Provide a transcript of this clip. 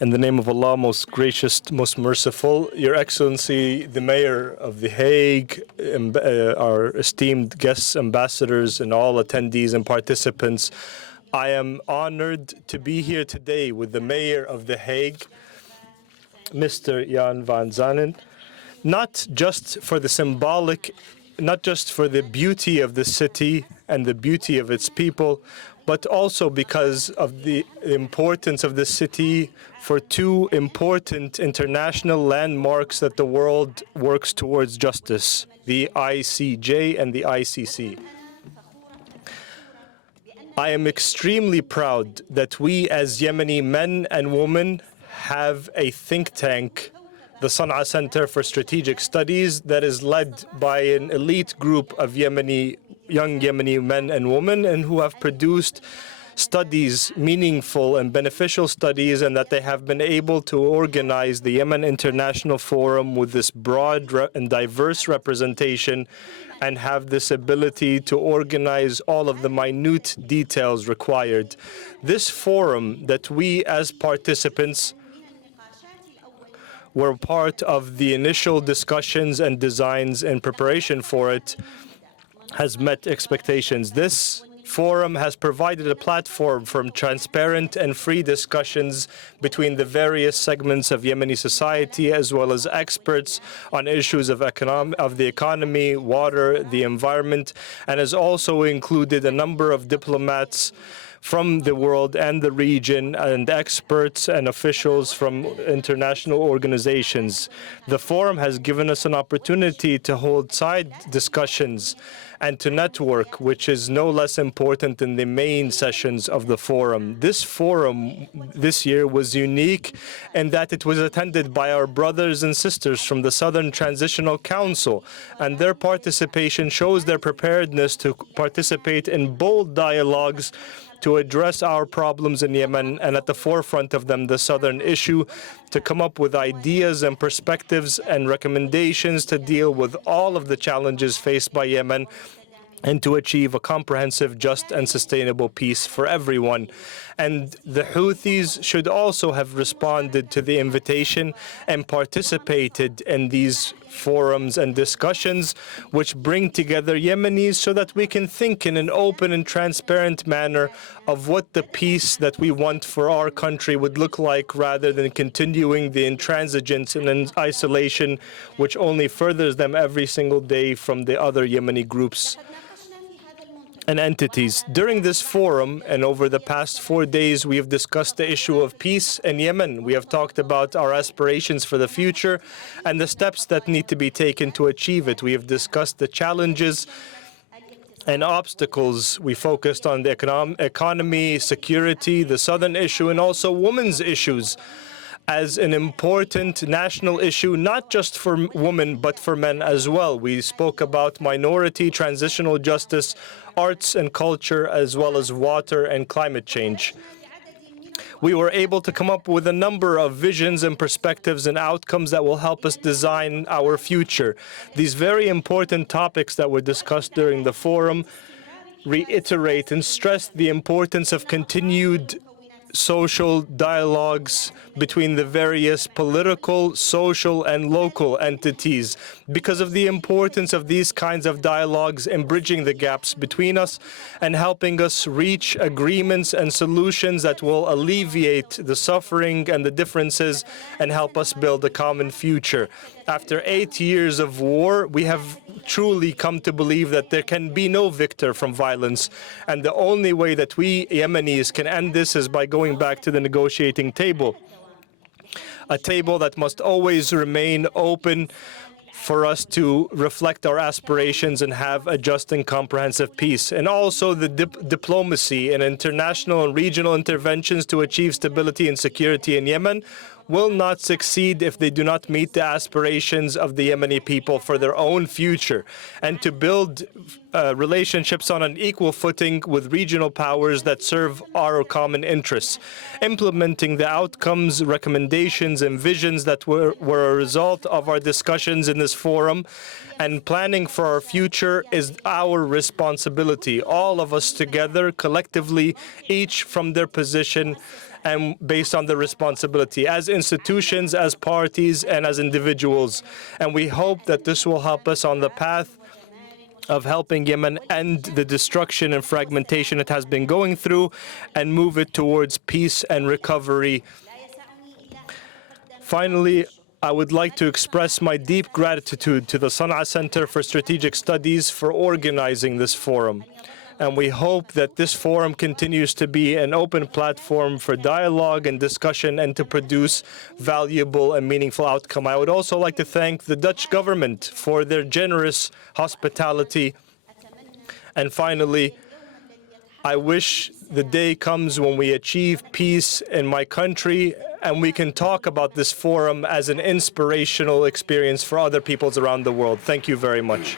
In the name of Allah, most gracious, most merciful, Your Excellency, the Mayor of The Hague, our esteemed guests, ambassadors, and all attendees and participants, I am honored to be here today with the Mayor of The Hague, Mr. Jan van Zanen, not just for the beauty of the city and the beauty of its people, but also because of the importance of the city for two important international landmarks that the world works towards justice, the ICJ and the ICC. I am extremely proud that we as Yemeni men and women have a think tank, the Sana'a Center for Strategic Studies, that is led by an elite group of young Yemeni men and women, and who have produced studies, meaningful and beneficial studies, and that they have been able to organize the Yemen International Forum with this broad and diverse representation, and have this ability to organize all of the minute details required. This forum that we as participants were part of the initial discussions and designs and preparation for it has met expectations. This forum has provided a platform for transparent and free discussions between the various segments of Yemeni society, as well as experts on issues of the economy, water, the environment, and has also included a number of diplomats from the world and the region, and experts and officials from international organizations. The forum has given us an opportunity to hold side discussions and to network, which is no less important than the main sessions of the forum. This forum this year was unique in that it was attended by our brothers and sisters from the Southern Transitional Council, and their participation shows their preparedness to participate in bold dialogues to address our problems in Yemen, and at the forefront of them, the southern issue, to come up with ideas and perspectives and recommendations to deal with all of the challenges faced by Yemen, and to achieve a comprehensive, just, and sustainable peace for everyone. And the Houthis should also have responded to the invitation and participated in these forums and discussions, which bring together Yemenis so that we can think in an open and transparent manner of what the peace that we want for our country would look like, rather than continuing the intransigence and isolation, which only furthers them every single day from the other Yemeni groups and entities. During this forum and over the past 4 days, we have discussed the issue of peace in Yemen. We have talked about our aspirations for the future and the steps that need to be taken to achieve it. We have discussed the challenges and obstacles. We focused on the economy, security, the southern issue, and also women's issues as an important national issue, not just for women, but for men as well. We spoke about minority, transitional justice, arts and culture, as well as water and climate change. We were able to come up with a number of visions and perspectives and outcomes that will help us design our future. These very important topics that were discussed during the forum reiterate and stress the importance of continued social dialogues between the various political, social, and local entities, because of the importance of these kinds of dialogues in bridging the gaps between us and helping us reach agreements and solutions that will alleviate the suffering and the differences and help us build a common future. After 8 years of war, we have truly come to believe that there can be no victor from violence, and the only way that we Yemenis can end this is by going back to the negotiating table, a table that must always remain open for us to reflect our aspirations and have a just and comprehensive peace. And also the diplomacy and international and regional interventions to achieve stability and security in Yemen will not succeed if they do not meet the aspirations of the Yemeni people for their own future, and to build relationships on an equal footing with regional powers that serve our common interests. Implementing the outcomes, recommendations, and visions that were a result of our discussions in this forum and planning for our future is our responsibility, all of us together, collectively, each from their position, and based on the responsibility as institutions, as parties, and as individuals. And we hope that this will help us on the path of helping Yemen end the destruction and fragmentation it has been going through and move it towards peace and recovery. Finally, I would like to express my deep gratitude to the Sana'a Center for Strategic Studies for organizing this forum. And we hope that this forum continues to be an open platform for dialogue and discussion and to produce valuable and meaningful outcome. I would also like to thank the Dutch government for their generous hospitality. And finally, I wish the day comes when we achieve peace in my country and we can talk about this forum as an inspirational experience for other peoples around the world. Thank you very much.